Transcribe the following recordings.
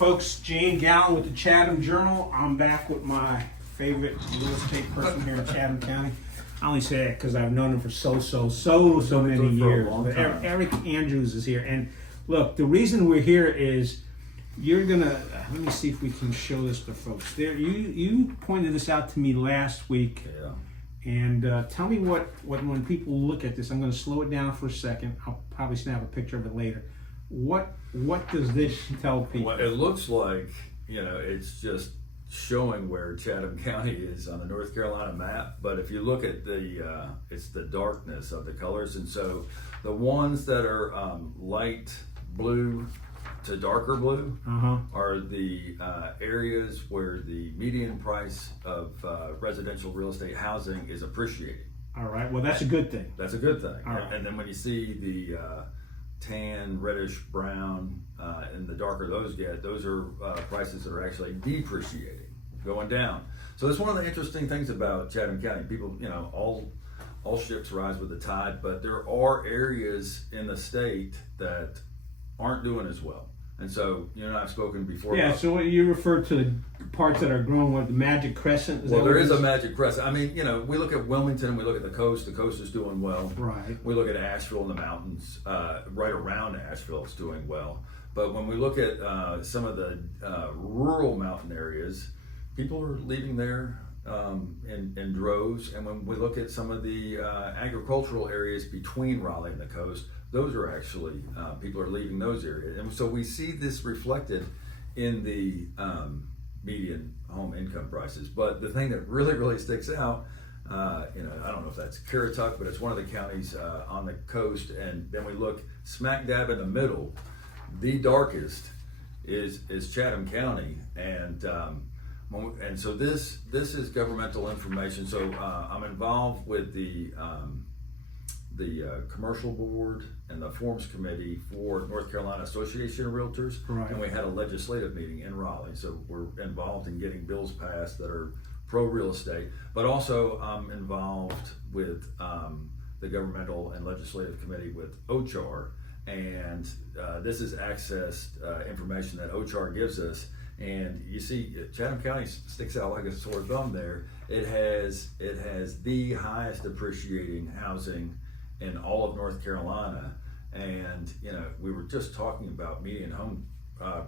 folks, Gene Galin with the Chatham Journal. I'm back with my favorite real estate person here in Chatham County. I only say that because I've known him for so many years. But Eric Andrews is here. And look, the reason we're here is you're gonna, let me see if we can show this to folks. There, you pointed this out to me last week. Yeah. And tell me what when people look at this, I'm going to slow it down for a second. I'll probably snap a picture of it later. What does this tell people? Well, it looks like, it's just showing where Chatham County is on the North Carolina map. But if you look at it's the darkness of the colors. And so the ones that are light blue to darker blue are the areas where the median price of residential real estate housing is appreciating. All right, well, that's a good thing. That's a good thing. All right. And then when you see the tan, reddish, brown, and the darker those get, those are prices that are actually depreciating, going down. So that's one of the interesting things about Chatham County. People, all ships rise with the tide, but there are areas in the state that aren't doing as well. And so, I've spoken before. Yeah, so you refer to the parts that are growing with the Magic Crescent? Well, there is a Magic Crescent. I mean, we look at Wilmington, we look at the coast is doing well. Right. We look at Asheville and the mountains, right around Asheville is doing well. But when we look at some of the rural mountain areas, people are leaving there in droves. And when we look at some of the agricultural areas between Raleigh and the coast, those are actually, people are leaving those areas. And so we see this reflected in the median home income prices. But the thing that really sticks out, I don't know if that's Currituck, but it's one of the counties on the coast. And then we look smack dab in the middle, the darkest is Chatham County. And so this is governmental information. So I'm involved with the commercial board and the forms committee for North Carolina Association of Realtors. Right. And we had a legislative meeting in Raleigh. So we're involved in getting bills passed that are pro-real estate, but also I'm involved with the governmental and legislative committee with OCHAR. And this is accessed information that OCHAR gives us. And you see, Chatham County sticks out like a sore thumb there. It has the highest appreciating housing in all of North Carolina. And, we were just talking about median home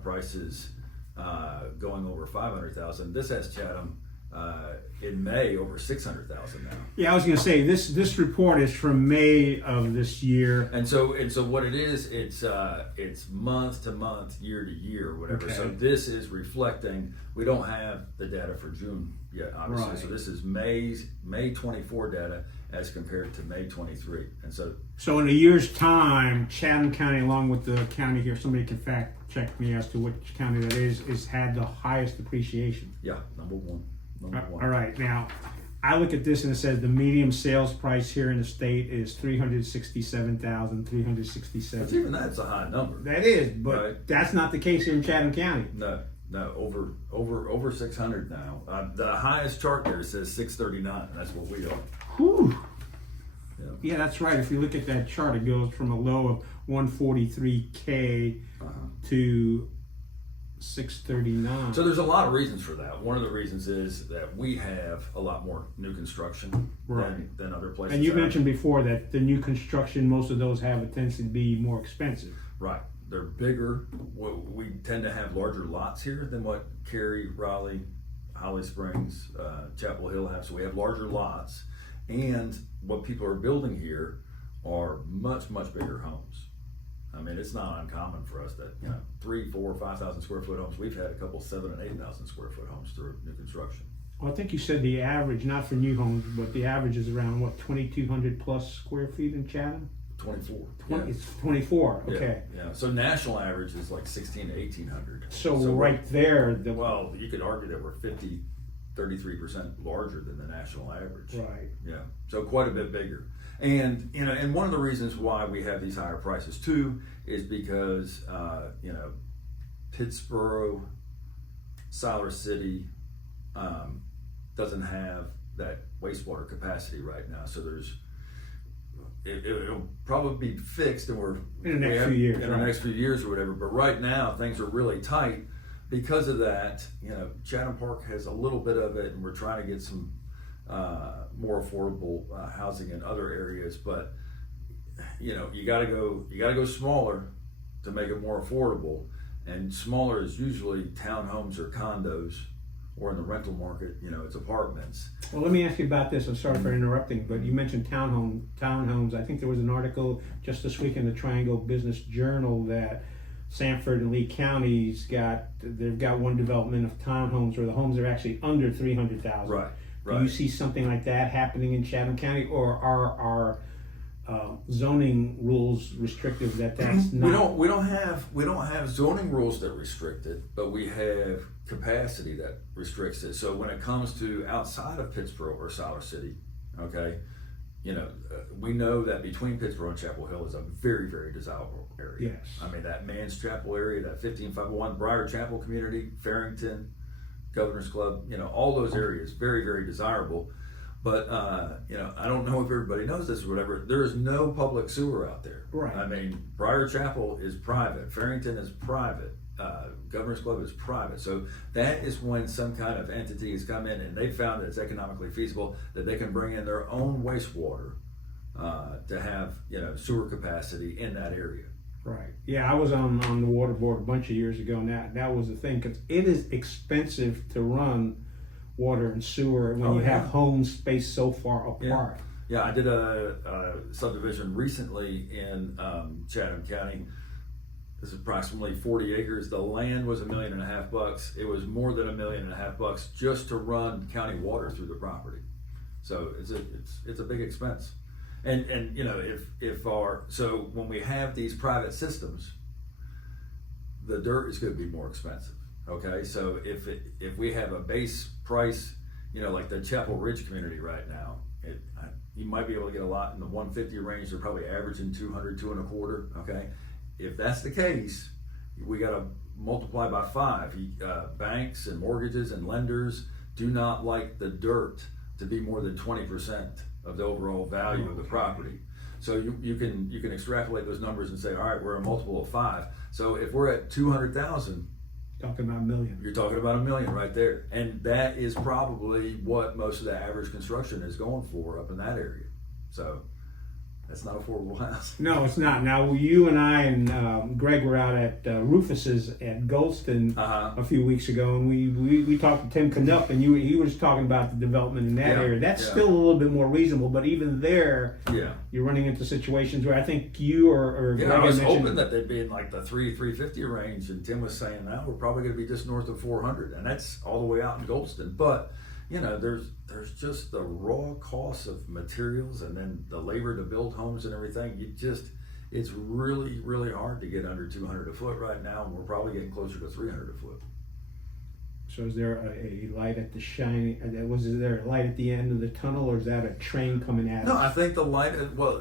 prices going over 500,000. This has Chatham in May over 600,000 now. Yeah, I was going to say this report is from May of this year. And so what it is, it's month to month, year to year, whatever. Okay. So this is reflecting. We don't have the data for June yet, obviously. Right. So this is May 24 data as compared to May 23. And so in a year's time, Chatham County, along with the county here, somebody can fact check me as to which county that is had the highest appreciation. yeah, number one. All right, now I look at this and it says the median sales price here in the state is $367,367. That's a high number. That is, but right. That's not the case here in Chatham County. No, over 600 now. The highest chart there says 639. And that's what we are. Whew. Yeah. Yeah, that's right. If you look at that chart, it goes from a low of 143K to 639. So there's a lot of reasons for that. One of the reasons is that we have a lot more new construction than other places. And you mentioned before that the new construction, most of those have a tendency to be more expensive. Right. They're bigger. We tend to have larger lots here than what Cary, Raleigh, Holly Springs, Chapel Hill have. So we have larger lots. And what people are building here are much bigger homes. I mean, it's not uncommon for us that 3, 4, 5,000 square foot homes. We've had a couple 7,000 and 8,000 square foot homes through new construction. Well, I think you said the average, not for new homes, but the average is around 2,200 plus square feet in Chatham. 24. It's 24. Okay. Yeah. So national average is like 1,600 to 1,800. So right there, well, you could argue that we're 33% larger than the national average. Right. Yeah. So quite a bit bigger. And and one of the reasons why we have these higher prices too is because Pittsboro, Siler City doesn't have that wastewater capacity right now. So it'll probably be fixed, and in the next few years or whatever. But right now things are really tight because of that, Chatham Park has a little bit of it, and we're trying to get some more affordable housing in other areas. But you got to go smaller to make it more affordable, and smaller is usually townhomes or condos, or in the rental market, it's apartments. Well, let me ask you about this. I'm sorry for interrupting, but you mentioned townhomes. I think there was an article just this week in the Triangle Business Journal that Sanford and Lee counties they've got one development of townhomes where the homes are actually under 300,000. Right. Do you see something like that happening in Chatham County, or are zoning rules restrictive that's not? We don't have zoning rules that restrict it, but we have capacity that restricts it. So when it comes to outside of Pittsboro or Siler City, okay, we know that between Pittsboro and Chapel Hill is a very, very desirable area. Yes. I mean, that Man's Chapel area, that 15501 Briar Chapel community, Farrington, Governor's Club, all those areas, very, very desirable. But, I don't know if everybody knows this or whatever, there is no public sewer out there. Right. I mean, Briar Chapel is private, Farrington is private, Governor's Club is private. So that is when some kind of entity has come in and they found that it's economically feasible that they can bring in their own wastewater to have, sewer capacity in that area. Right. Yeah, I was on the water board a bunch of years ago, and that was the thing, because it is expensive to run water and sewer when you have homes spaced so far apart. Yeah, I did a subdivision recently in Chatham County. This is approximately 40 acres. The land was $1.5 million. It was more than $1.5 million just to run county water through the property. So it's a big expense. And so when we have these private systems, the dirt is going to be more expensive. Okay, so if we have a base price, like the Chapel Ridge community right now, you might be able to get a lot in the 150 range. They're probably averaging 200, 225. Okay, if that's the case, we got to multiply by 5. Banks and mortgages and lenders do not like the dirt to be more than 20% of the overall value of the property. So you can extrapolate those numbers and say, all right, we're a multiple of 5. So if we're at 200,000. Talking about $1 million. You're talking about $1 million right there. And that is probably what most of the average construction is going for up in that area. So that's not affordable housing. No, it's not. Now, you and I and Greg were out at Rufus's at Golston a few weeks ago, and we talked to Tim Knupp, and he was talking about the development in that area. That's still a little bit more reasonable, but even there, you're running into situations where I think you or Greg I was hoping that they'd be in like the 350 range, and Tim was saying now we're probably going to be just north of 400, and that's all the way out in Golston. But there's just the raw costs of materials and then the labor to build homes and everything. It's really, really hard to get under 200 a foot right now, and we're probably getting closer to 300 a foot. So is there a light at the shining? Is there a light at the end of the tunnel, or is that a train coming at us? No, I think the light. What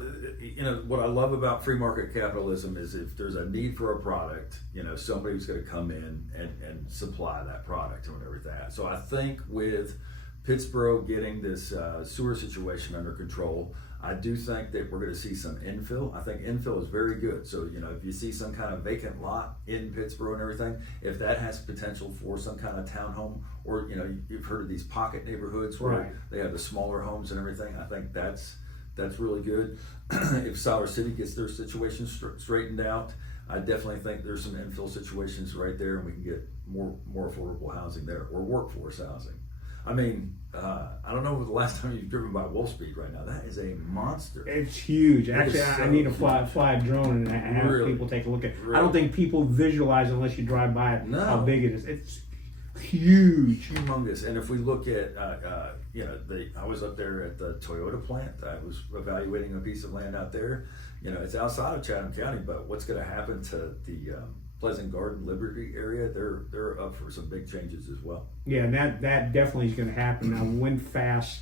I love about free market capitalism is if there's a need for a product, somebody's going to come in and supply that product and everything. So I think with Pittsboro getting this sewer situation under control, I do think that we're going to see some infill. I think infill is very good. So, if you see some kind of vacant lot in Pittsboro and everything, if that has potential for some kind of townhome, or, you've heard of these pocket neighborhoods where they have the smaller homes and everything, I think that's really good. If Siler City gets their situation straightened out, I definitely think there's some infill situations right there, and we can get more affordable housing there, or workforce housing. I mean, I don't know the last time you've driven by Wolf Speed right now. That is a monster. It's huge. Actually, I need to fly a drone and have people take a look at it. I don't think people visualize unless you drive by it how big it is. It's huge. Humongous. And if we look at, I was up there at the Toyota plant. I was evaluating a piece of land out there. It's outside of Chatham County, but what's going to happen to the Pleasant Garden, Liberty area, they're up for some big changes as well. Yeah, and that definitely is going to happen. Now, VinFast.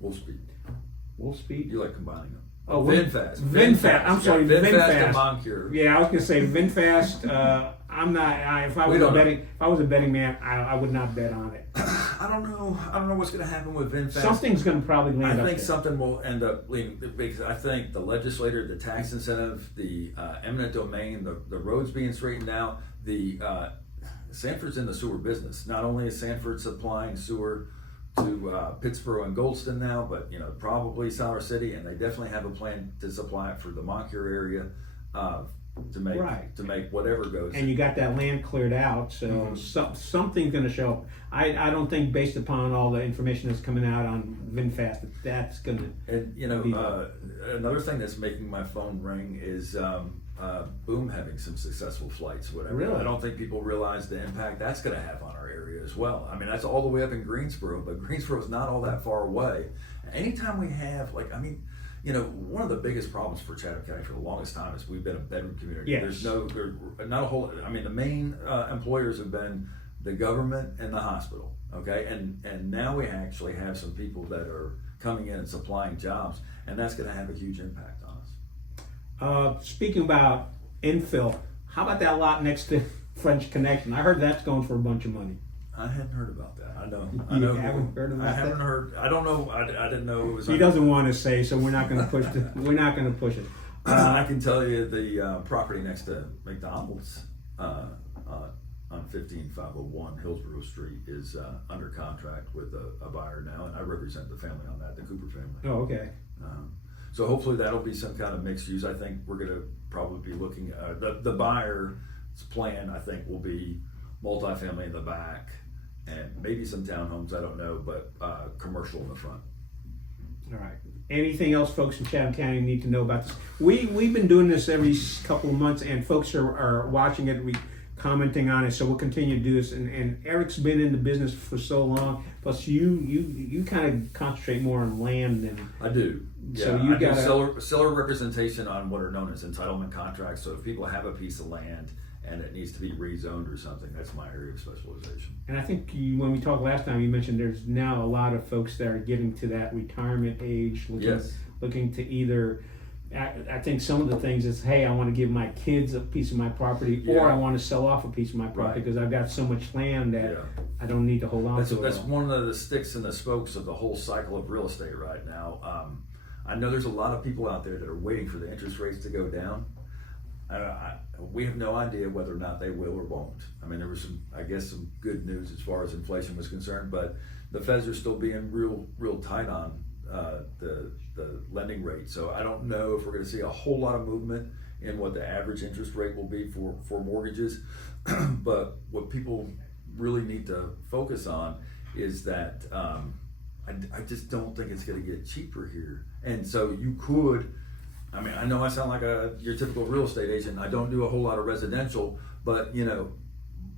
Wolf Speed? You like combining them. Oh, VinFast. I'm sorry, VinFast and Boncure. Yeah, I was going to say VinFast. I'm not. If I was a betting man, I would not bet on it. I don't know what's going to happen with VinFast. Something's going to probably land. I think something will end up leaning, because I think the legislator, the tax incentive, the eminent domain, the roads being straightened out, the Sanford's in the sewer business. Not only is Sanford supplying sewer to Pittsboro and Goldston now, but probably Siler City, and they definitely have a plan to supply it for the Moncure area to make whatever goes. And you got that land cleared out, so something's going to show up. I don't think, based upon all the information that's coming out on VinFast, that's going to. And another thing that's making my phone ring is Boom having some successful flights. Whatever. Really? I don't think people realize the impact that's going to have on our area as well. I mean, that's all the way up in Greensboro, but Greensboro's not all that far away. Anytime we have, one of the biggest problems for Chatham County for the longest time is we've been a bedroom community. Yes. There's not a whole. I mean, the main employers have been the government and the hospital. Okay, and now we actually have some people that are coming in and supplying jobs, and that's going to have a huge impact on us. Speaking about infill, how about that lot next to French Connection? I heard that's going for a bunch of money. I hadn't heard about that. I know. You haven't heard about that? I haven't heard. I don't know. I didn't know it was. He doesn't want to say, so we're not going to push it. We're not going to push it. I can tell you the property next to McDonald's on 15501 Hillsborough Street is under contract with a buyer now, and I represent the family on that, the Cooper family. Oh, okay. So hopefully that'll be some kind of mixed use. I think we're going to probably be looking at the buyer's plan. I think will be multifamily in the back and maybe some townhomes. I don't know, but commercial in the front. All right. Anything else folks in Chatham County need to know about this? We've been doing this every couple of months, and folks are watching it, commenting on it, so we'll continue to do this. And Eric's been in the business for so long, plus you kind of concentrate more on land than I do. Yeah, so you got seller representation on what are known as entitlement contracts. So if people have a piece of land and it needs to be rezoned or something, that's my area of specialization. And I think when we talked last time, you mentioned there's now a lot of folks that are getting to that retirement age, looking to either. I think some of the things is, hey, I want to give my kids a piece of my property, or I want to sell off a piece of my property because I've got so much land that I don't need to hold on to it. That's one of the sticks and the spokes of the whole cycle of real estate right now. I know there's a lot of people out there that are waiting for the interest rates to go down. We have no idea whether or not they will or won't. I mean, there was some good news as far as inflation was concerned, but the Feds are still being real tight on the lending rate. So I don't know if we're going to see a whole lot of movement in what the average interest rate will be for mortgages. But what people really need to focus on is that I just don't think it's going to get cheaper here. And so you could, I mean, I know I sound like your typical real estate agent. I don't do a whole lot of residential, but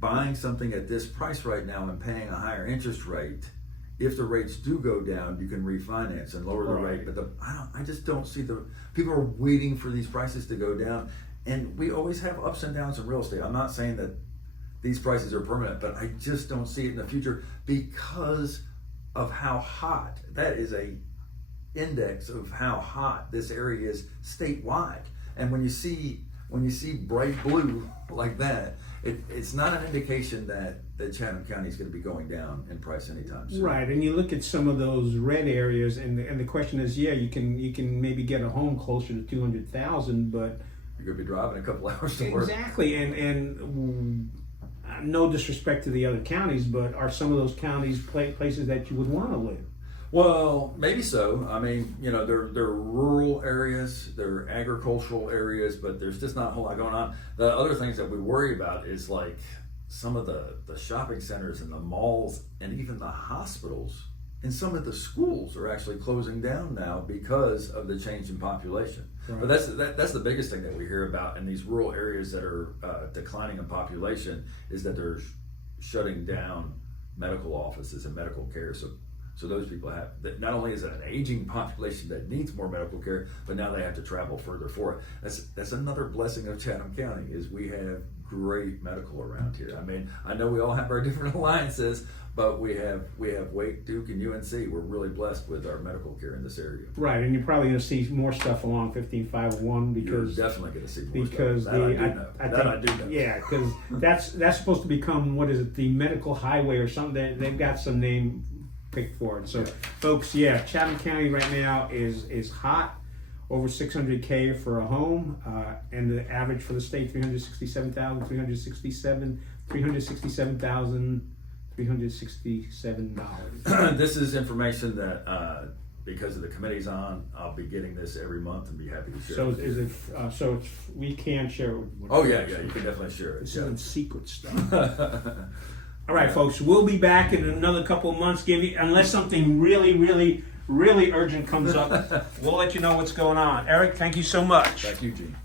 buying something at this price right now and paying a higher interest rate, if the rates do go down, you can refinance and lower the rate. But I just don't see people are waiting for these prices to go down. And we always have ups and downs in real estate. I'm not saying that these prices are permanent, but I just don't see it in the future because of how hot. That is a index of how hot this area is statewide. And when you see bright blue like that, it's not an indication that Chatham County is going to be going down in price anytime soon. Right, and you look at some of those red areas, and the question is, you can maybe get a home closer to 200,000, but you're going to be driving a couple hours to work. Exactly, and no disrespect to the other counties, but are some of those counties places that you would want to live? Well, maybe so. I mean, they're rural areas, they're agricultural areas, but there's just not a whole lot going on. The other things that we worry about is like some of the shopping centers and the malls and even the hospitals and some of the schools are actually closing down now because of the change in population. Right. But that's the biggest thing that we hear about in these rural areas that are declining in population is that they're shutting down medical offices and medical care. So those people have, not only is it an aging population that needs more medical care, but now they have to travel further for it. That's another blessing of Chatham County is we have great medical around here. I mean, I know we all have our different alliances, but we have Wake, Duke, and UNC. We're really blessed with our medical care in this area. Right, and you're probably going to see more stuff along 15501 because you're definitely going to see more because stuff. I do know. Yeah, because that's supposed to become, what is it, the medical highway or something. They've got some name picked for it. So, folks, Chatham County right now is hot, over $600K for a home, and the average for the state $367,367 $367,367. This is information that, because of the committee's on, I'll be getting this every month and be happy to share. So with is you. it? So it's, we can share it with. Oh yeah, you can definitely share it. This Yeah. isn't secret stuff. All right, folks. We'll be back in another couple of months. Unless something really urgent comes up, we'll let you know what's going on. Eric, thank you so much. Thank you, Gene.